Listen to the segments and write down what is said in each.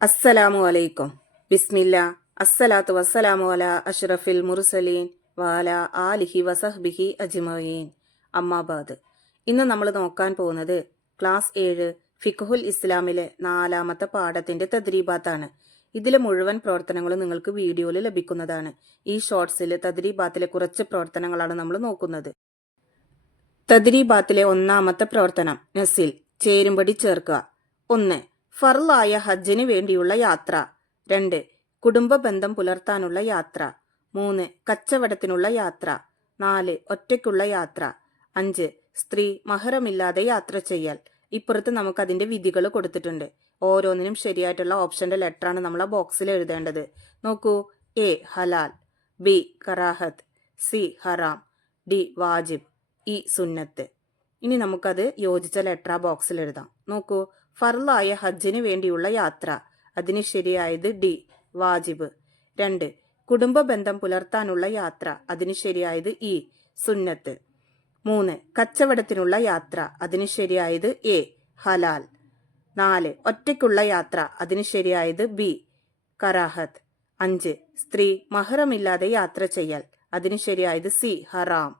അസ്സലാമു അലൈക്കും. ബിസ്മില്ല. അസ്സലാത്തു വസ്സലാമു അലാ അഷ്റഫിൽ മുർസലീൻ വാല ആലിഹി വസഹ്ബിഹി അജ്മഈൻ. അമ്മാബാദ്. ഇന്ന് നമ്മൾ നോക്കാൻ പോകുന്നത് ക്ലാസ് 7 ഫിഖ്ഹുൽ ഇസ്ലാമിലെ 4ാമത്തെ പാഠത്തിന്റെ തദ്രീബാത്താണ്. ഇതിലെ മുഴുവൻ പ്രവർത്തനങ്ങളും നിങ്ങൾക്ക് വീഡിയോയിൽ ലഭിക്കുന്നതാണ്. ഈ ഷോർട്സിൽ തദ്രീബാത്തിലെ കുറച്ച് പ്രവർത്തനങ്ങളാണ് നമ്മൾ നോക്കുന്നത്. തദ്രീബാത്തിലെ 1ാമത്തെ പ്രവർത്തനം നസിൽ, ചേരുംപടി ചേർക്കുക. 1. ഫർളായ ഹജ്ജിന് വേണ്ടിയുള്ള യാത്ര. 2. കുടുംബ ബന്ധം പുലർത്താനുള്ള യാത്ര. 3. കച്ചവടത്തിനുള്ള യാത്ര. 4. ഒറ്റയ്ക്കുള്ള യാത്ര. 5. സ്ത്രീ മഹറമില്ലാതെ യാത്ര ചെയ്യൽ. ഇപ്പുറത്ത് നമുക്ക് അതിന്റെ വിധികൾ കൊടുത്തിട്ടുണ്ട്. ഓരോന്നിനും ശരിയായിട്ടുള്ള ഓപ്ഷന്റെ ലെറ്ററാണ് നമ്മൾ ആ ബോക്സിൽ എഴുതേണ്ടത്. നോക്കൂ. A Halaal, B കറാഹത്ത്, C Haram, D വാജിബ്, E സുന്നത്ത്. ഇനി നമുക്കത് യോജിച്ച ലെറ്റർ ആ ബോക്സിൽ എഴുതാം. നോക്കൂ. ഫർളായ ഹജ്ജിന് വേണ്ടിയുള്ള യാത്ര, അതിന് ശരിയായത് ഡി വാജിബ്. 2. കുടുംബ ബന്ധം പുലർത്താനുള്ള യാത്ര, അതിന് ശരിയായത് ഇ സുന്നത്ത്. 3. കച്ചവടത്തിനുള്ള യാത്ര, അതിന് ശരിയായത് എ ഹലാൽ. 4. ഒറ്റയ്ക്കുള്ള യാത്ര, അതിന് ശരിയായത് ബി കറാഹത്ത്. 5. സ്ത്രീ മഹറമില്ലാതെ യാത്ര ചെയ്യൽ, അതിന് ശരിയായത് സി ഹറാം.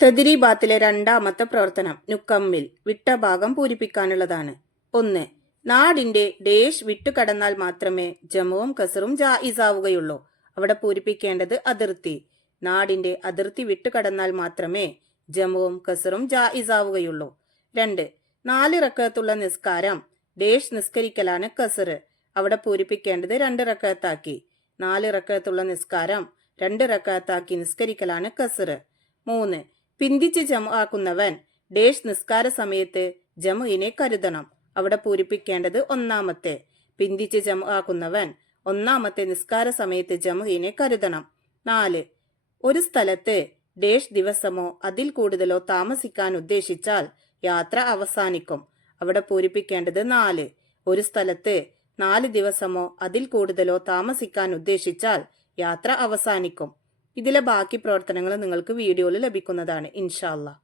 തദ്രീബാത്തിലെ 2ാമത്തെ പ്രവർത്തനം നുക്കമ്മിൽ, വിട്ട ഭാഗം പൂരിപ്പിക്കാനുള്ളതാണ്. 1. നാടിന്റെ ഡേഷ് വിട്ടുകടന്നാൽ മാത്രമേ ജമുവും കസറും ജായിസാവുകയുള്ളൂ. അവിടെ പൂരിപ്പിക്കേണ്ടത് അതിർത്തി. നാടിന്റെ അതിർത്തി വിട്ടുകടന്നാൽ മാത്രമേ ജമുവും കസറും ജായിസാവുകയുള്ളൂ. 2. 4 റക്അത്തുള്ള നിസ്കാരം ഡേഷ് നിസ്കരിക്കലാണ് കസർ. അവിടെ പൂരിപ്പിക്കേണ്ടത് 2 റക്അത്താക്കി. 4 റക്അത്തുള്ള നിസ്കാരം 2 റക്അത്താക്കി നിസ്കരിക്കലാണ് കസർ. 3. പിന്തിച്ച് ജമു ആക്കുന്നവൻ ഡേഷ് നിസ്കാര സമയത്ത് ജമുവിനെ കരുതണം. അവിടെ പൂരിപ്പിക്കേണ്ടത് 1ാമത്തെ. പിന്തിച്ച് ജമു ആക്കുന്നവൻ 1ാമത്തെ നിസ്കാര സമയത്ത് ജമുവിനെ കരുതണം. 4. ഒരു സ്ഥലത്ത് ഡേഷ് ദിവസമോ അതിൽ കൂടുതലോ താമസിക്കാൻ ഉദ്ദേശിച്ചാൽ യാത്ര അവസാനിക്കും. അവിടെ പൂരിപ്പിക്കേണ്ടത് 4. ഒരു സ്ഥലത്ത് 4 ദിവസമോ അതിൽ കൂടുതലോ താമസിക്കാൻ ഉദ്ദേശിച്ചാൽ യാത്ര അവസാനിക്കും. ഇതിലെ ബാക്കി പ്രവർത്തനങ്ങൾ നിങ്ങൾക്ക് വീഡിയോയിൽ ലഭിക്കുന്നതാണ് ഇൻഷാ അല്ലാഹ്.